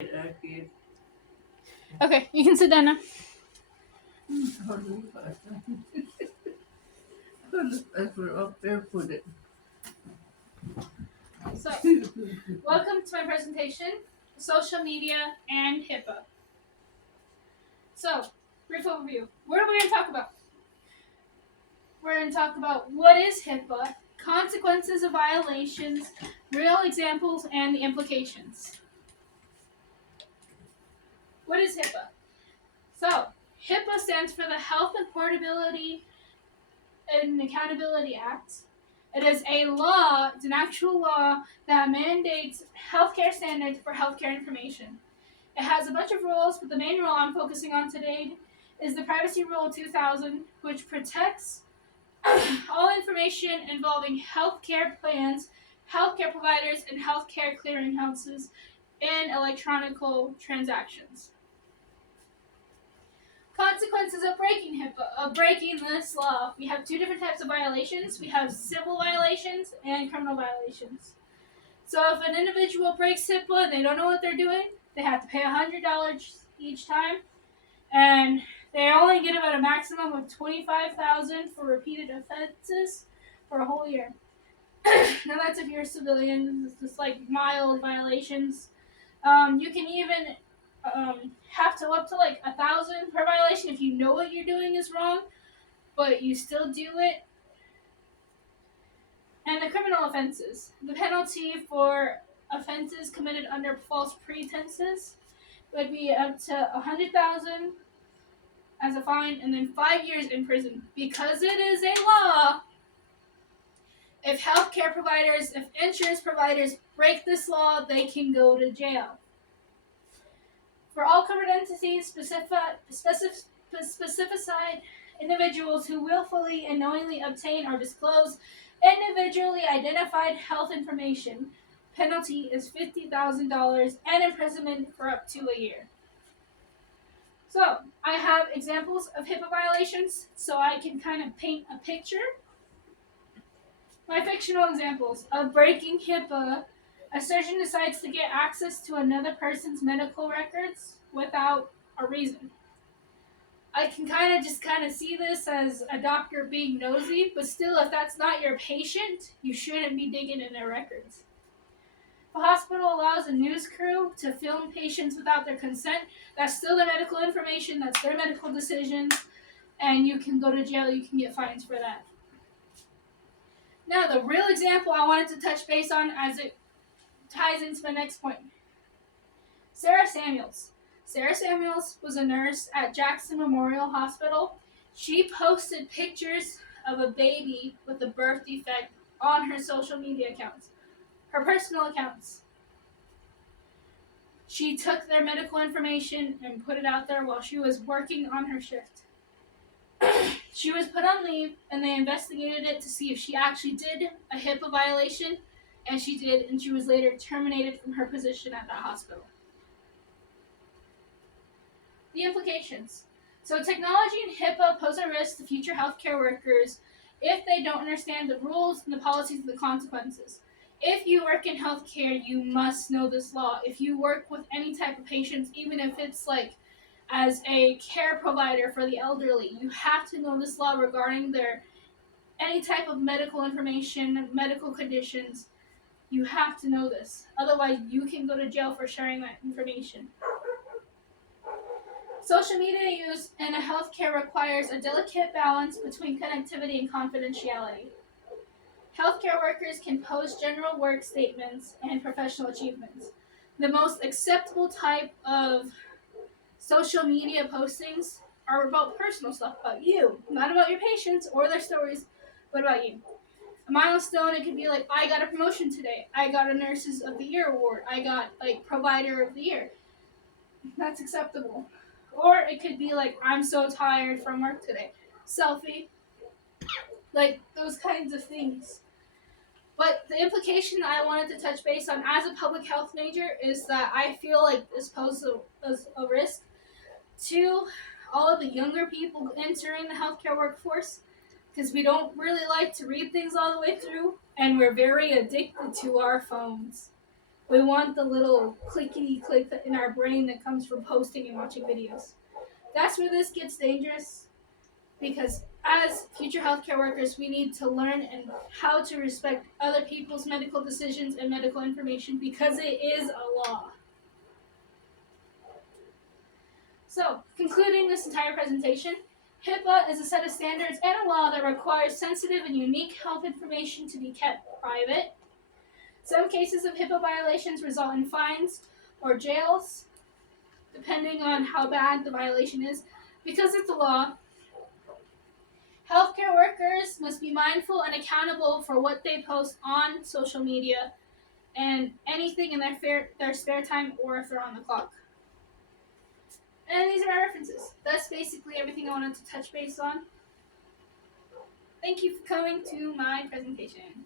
Okay, you can sit down now. So, welcome to my presentation, Social Media and HIPAA. So, brief overview. What are we going to talk about? We're going to talk about what is HIPAA, consequences of violations, real examples, and the implications. What is HIPAA? So, HIPAA stands for the Health and Portability and Accountability Act. It is a law, it's an actual law that mandates healthcare standards for healthcare information. It has a bunch of rules, but the main rule I'm focusing on today is the Privacy Rule 2000, which protects all information involving healthcare plans, healthcare providers, and healthcare clearinghouses in electronic transactions. Consequences of breaking HIPAA, of breaking this law. We have two different types of violations. We have civil violations and criminal violations. So if an individual breaks HIPAA and they don't know what they're doing, they have to pay $100 each time, and they only get about a maximum of $25,000 for repeated offenses for a whole year. Now that's if you're a civilian. It's just like mild violations. You can even have to up to like $1,000 per violation if you know what you're doing is wrong, but you still do it. And the criminal offenses. The penalty for offenses committed under false pretenses would be up to $100,000 as a fine, and then 5 years in prison. Because it is a law, if healthcare providers, if insurance providers break this law, they can go to jail. For all covered entities, specified individuals who willfully and knowingly obtain or disclose individually identified health information, penalty is $50,000 and imprisonment for up to a year. So, I have examples of HIPAA violations so I can kind of paint a picture. My fictional examples of breaking HIPAA: a surgeon decides to get access to another person's medical records without a reason. I can kind of see this as a doctor being nosy, but still, if that's not your patient, you shouldn't be digging in their records. If a hospital allows a news crew to film patients without their consent, that's still their medical information, that's their medical decisions, and you can go to jail, you can get fines for that. Now, the real example I wanted to touch base on as it ties into my next point. Sarah Samuels. Sarah Samuels was a nurse at Jackson Memorial Hospital. She posted pictures of a baby with a birth defect on her social media accounts, her personal accounts. She took their medical information and put it out there while she was working on her shift. She was put on leave, and they investigated it to see if she actually did a HIPAA violation, and she did, and she was later terminated from her position at that hospital. The implications. So technology and HIPAA pose a risk to future healthcare workers if they don't understand the rules and the policies and the consequences. If you work in healthcare, you must know this law. If you work with any type of patients, even if it's like as a care provider for the elderly, you have to know this law regarding their any type of medical information, medical conditions. You have to know this. Otherwise, you can go to jail for sharing that information. Social media use in a healthcare requires a delicate balance between connectivity and confidentiality. Healthcare workers can post general work statements and professional achievements. The most acceptable type of social media postings are about personal stuff, about you, not about your patients or their stories, but about you. A milestone, it could be like, I got a promotion today, I got a Nurses of the Year award, I got like Provider of the Year. That's acceptable. Or it could be like, I'm so tired from work today. Selfie. Like those kinds of things. But the implication I wanted to touch base on as a public health major is that I feel like this poses a risk to all of the younger people entering the healthcare workforce, because we don't really like to read things all the way through, and we're very addicted to our phones. We want the little clickety click in our brain that comes from posting and watching videos. That's where this gets dangerous because as future healthcare workers, we need to learn and how to respect other people's medical decisions and medical information because it is a law. So, concluding this entire presentation, HIPAA is a set of standards and a law that requires sensitive and unique health information to be kept private. Some cases of HIPAA violations result in fines or jails, depending on how bad the violation is. Because it's a law, healthcare workers must be mindful and accountable for what they post on social media and anything in their spare time or if they're on the clock. And these are my references. That's basically everything I wanted to touch base on. Thank you for coming to my presentation.